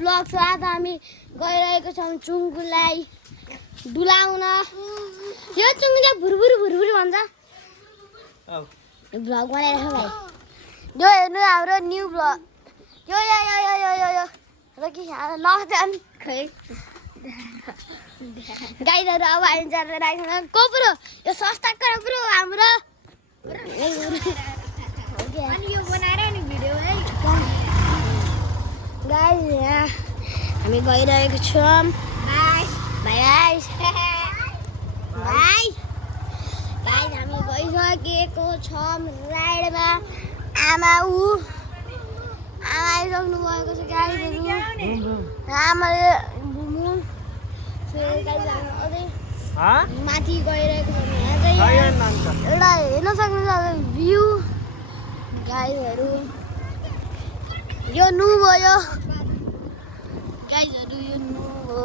Blog छ। आज हामी गइरहेको छौँ चुङ्गुलाई डुलाउन। यो चुङ्गु चाहिँ भुरभुर भुरभुर भन्छ। ब्लग बनाइरहेको भाइ। यो हेर्नु हाम्रो न्यू ब्लग। यो यो यो यो यो यो यो र के लकडाउन खै गाइडहरू अब हामी जाँदैन कोपुरो यो सस्ताको राम्रो हाम्रो अनि यो बनाएर नि भिडियो है गाइस यहाँ हामी गइरहेको छौँ। बाई बाई बाई गाइस हामी गइसकेको छौँ राइडमा। आमा आइसक्नु भएको छ गाइसहरू। आमाले बुमु अझै माथि गइरहेको छ। यहाँ चाहिँ एउटा हेर्न सक्नुहुन्छ भ्यू गाइसहरू। यो नुब हो यो गाइसहरू यो नुब हो।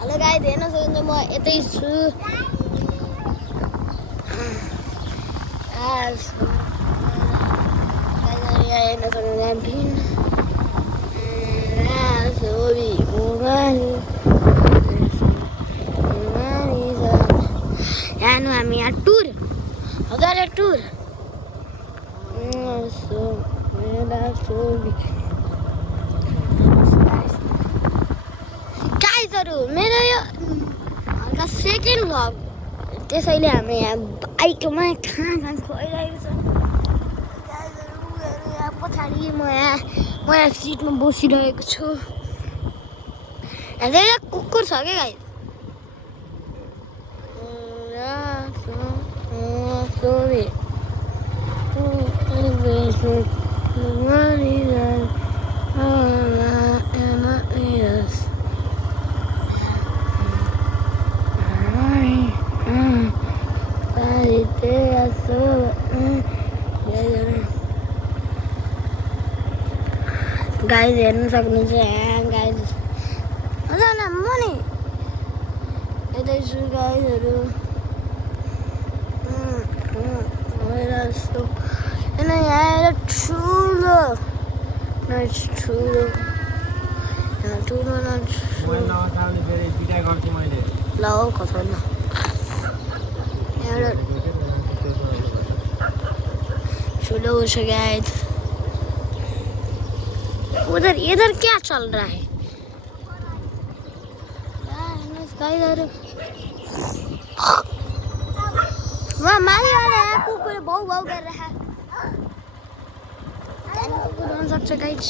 हेलो गाइस हेर्न सक्नुहुन्छ म यतै छु। यहाँ हेर्न सक्नुहुन्छ यहाँ हामी यहाँ टुर हजार टुर गाइजहरू मेरो यो हल्का सेकेन्ड भ्लग त्यसैले हामी यहाँ बाइकमा कहाँ गइरहेको छ। गाइजहरू यहाँ पछाडि म यहाँ सिटमा बसिरहेको छु। यहाँ चाहिँ कुकुर छ क्या गाइज। गाइस हेर्न सक्नुहुन्छ यहाँ गाइस हजुर म नि यतै छु गाइसहरू। यहाँ ठुलो ल खसाउन ठुलो छ गाइस। उधर इधर क्या चल रहा है वहाँ माली वाला है कुकुर भाउ भाउ कर रहा है। कुकुर बन सक्छ गाइस।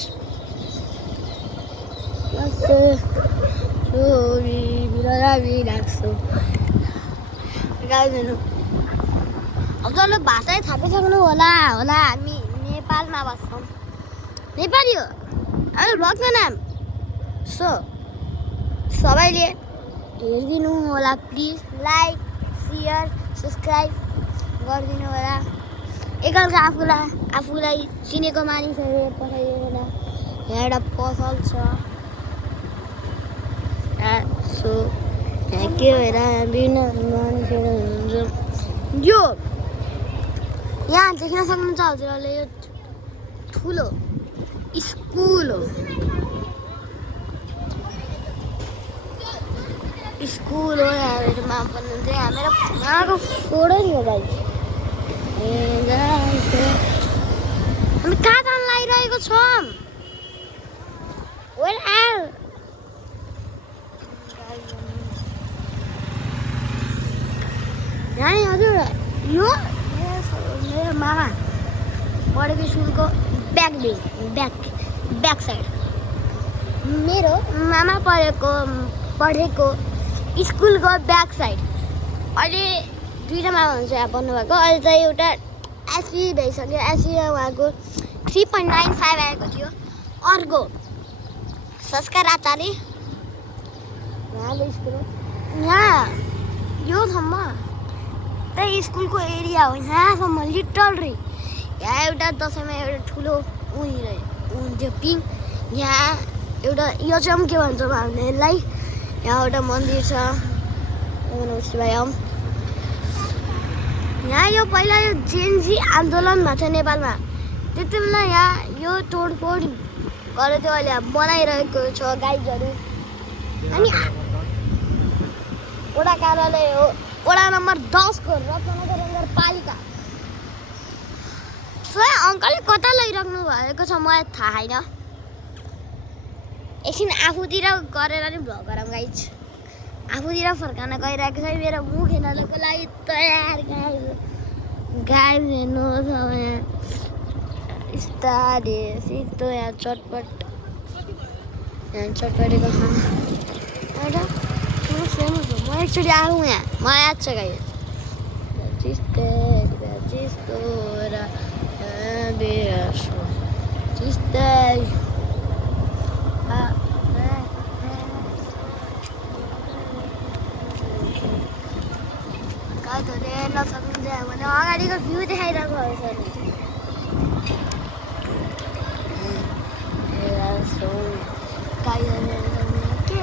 अब त भाषै थापिसक्नु होला हामी नेपालमा बस्छौँ। नेपाली हो अब भक्तको नाम सबैले हेरिदिनु होला प्लिज। लाइक सेयर सब्सक्राइब गरिदिनु होला। एकअर्का आफूलाई चिनेको मानिसहरू पठाइदिनु होला। यहाँ एउटा पसल छ यहाँ के भएर विभिन्न मानिसहरू हुनुहुन्छ। यो यहाँ देख्न सक्नुहुन्छ हजुरहरूले यो ठुलो स्कुल हो। स्कुल हो यहाँमा भन्नुहुन्छ। यहाँ मेरो आमाको फोटो नि हो गाइस। हामी कहाँ जान लागिरहेको छौँ। यहाँ हजुर यो मेरो मामा पढेको स्कुलको ब्याक साइड मेरो मामा पढेको स्कुलको ब्याक साइड। अहिले दुईवटा मामा हुन्छ यहाँ पढ्नुभएको। अहिले चाहिँ एउटा एससी भइसक्यो। एससीमा उहाँको 3.95 आएको थियो। अर्को संस्कार आचार्य उहाँको स्कुल हो। यहाँ यो ठाउँमा त्यही स्कुलको एरिया हो। यहाँसम्म लिटरली यहाँ एउटा दसैँमा एउटा ठुलो त्यो पिङ यहाँ एउटा यो चाहिँ के भन्छ हामीलाई यहाँ एउटा मन्दिर छ। यहाँ यो पहिला यो जेएनजी आन्दोलन भएको छ नेपालमा। त्यति बेला यहाँ यो तोडफोड घर त्यो अहिले बनाइरहेको छ गाइजहरू। अनि वडा कार्यालय हो, वडा नम्बर 10 को रत्नगर नगरपालिका। अङ्कलले कता लैराख्नु भएको छ मलाई थाहा छैन। एकछिन आफूतिर गरेर नि भ्लग गरौँ गाइज। आफूतिर फर्कान गइरहेको छ मेरो मुख हेर्नको लागि तयार गाइज हेर्नुहोस् अब यहाँ स्टारे सिधो यहाँ चटपट यहाँ चटपटेको खाना एउटा फेमस हो। म एकचोटि आउँ यहाँ मलाई याद छ गाइज चिस्तो र गाईहरू हेर्न सक्नुहुन्छ भने अगाडिको भ्यू देखाइरहेको छ गाईहरू के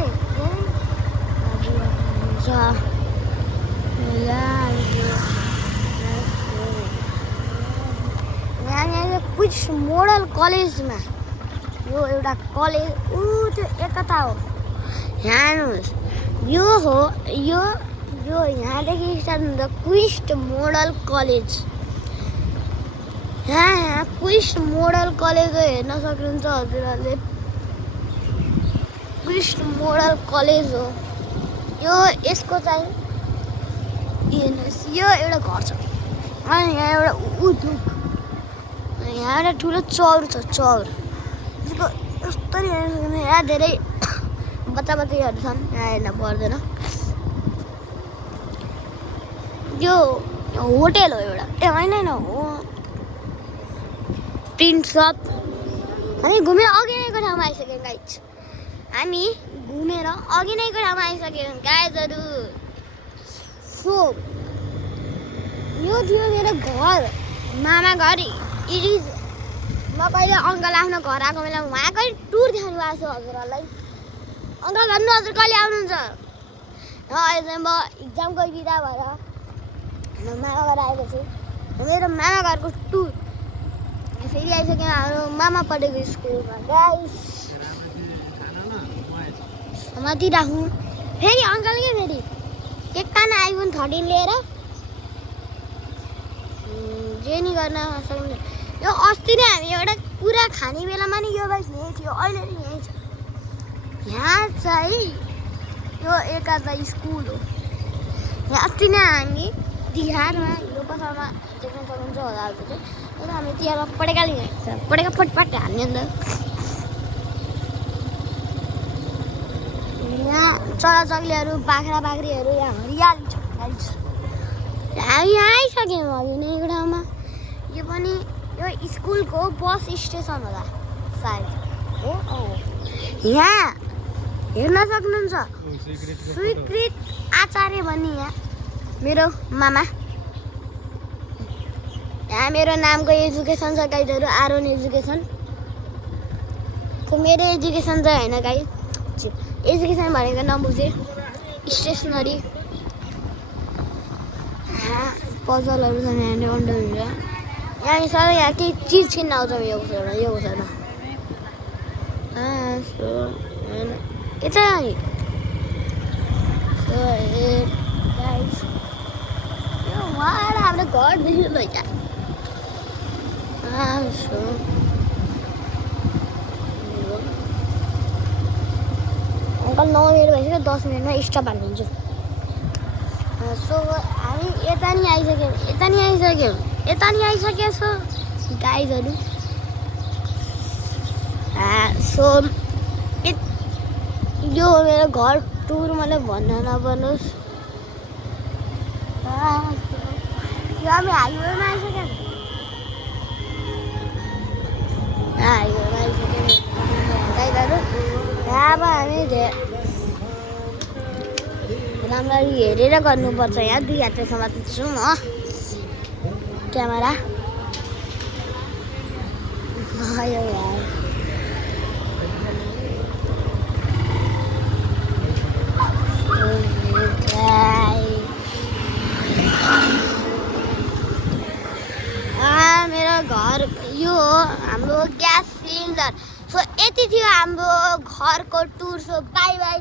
यहाँ कुछ मोडल कलेजमा यो एउटा कलेज त्यो एकता हो। यहाँ हेर्नुहोस् यो हो यो यहाँदेखि स्टार्ट हुन्छ क्विस्ट मोडल कलेज। यहाँ क्विस्ट मोडल कलेज हो हेर्न सक्नुहुन्छ हजुरहरूले। क्विस्ट मोडल कलेज हो यो। यसको चाहिँ हेर्नुहोस् यो एउटा घर छ अनि यहाँ एउटा उद्योग यहाँ एउटा ठुलो चौर छ चौर यसको यस्तो यहाँ धेरै बच्चा बच्चीहरू छन् यहाँ हेर्न पर्दैन। यो होटेल हो एउटा होइन हो प्रिन्ट सप। हामी घुमेर अघि नैको ठाउँमा आइसक्यौँ गाइज। हामी घुमेर अघि नैको ठाउँमा आइसक्यौँ गाइजहरू। सो यो थियो मेरो घर मामा घर। इट इज म कहिले अङ्कल आफ्नो घर आएको बेलामा उहाँ कहिले टुर देखाउनु भएको छु हजुरहरूलाई। अङ्कल भन्नु हजुर कहिले आउनुहुन्छ? अहिले चाहिँ म इक्जामको बिदा भएर मामा घर आएको छु। मेरो मामा घरको टुर फेरि आइसक्यो हाम्रो मामा पढेको स्कुलमा गाइस। माथि राखौँ फेरि अङ्कल के फेरि केक खान आइफोन 13 लिएर जे नि गर्न सक्नु। यो अस्ति नै हामी एउटा कुरा खाने बेलामा नि यो बाइक यहीँ थियो अहिले नि यहीँ छ। यहाँ चाहिँ यो एकता स्कुल हो। यहाँ अस्ति नै हामी तिहारमा यो पसलमा देख्न सक्नुहुन्छ होला हजुरले। हामी तिहारमा पटेका लिन्छ पटेका फटफट हान्ने अन्त यहाँ चराचक्लीहरू बाख्रा बाख्रीहरू यहाँ हरियाली छ गाइस। हामी आइसक्यौँ अघि नै एक ठाउँमा। यो पनि यो स्कुलको बस स्टेसन होला सायद हो। यहाँ हेर्न सक्नुहुन्छ स्वीकृत आचार्य भन्ने यहाँ मेरो मामा। यहाँ मेरो नामको एजुकेसन छ गाइजहरू आरोन एजुकेसन। मेरो एजुकेसन चाहिँ होइन गाइज एजुकेसन भनेको नबुझे स्टेसनरी पजलहरू छन् यहाँ अन्डरहरू। यहाँ सबै यहाँ केही चिज किन्न आउँछौँ यो उसैमा यता नि उहाँ हाम्रो घर देख्नु भइन्छ। अङ्कल 9 मिनट भइसक्यो 10 मिनटमा स्टप हालिदिन्छु। सो हामी यता नि आइसक्यो सो गाइजहरू। सो यो मेरो घर टुर मलाई भन्न नपर्नुहोस्। यो हामी हाइवेमा आइसक्यौँ गाइजहरू। यहाँ अब हामी राम्ररी हेरेर गर्नुपर्छ। यहाँ 2 हातले समात्छु म क्यामेरा। मेरो घर यो हो हाम्रो ग्यास सिलिन्डर। सो यति थियो हाम्रो घरको टुर सो बाई बाई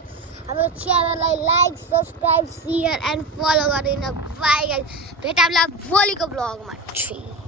हाम्रो च्यानललाई like subscribe share and follow गरिदिनु बाई गाइस भेटौँला भोलिको ब्लगमा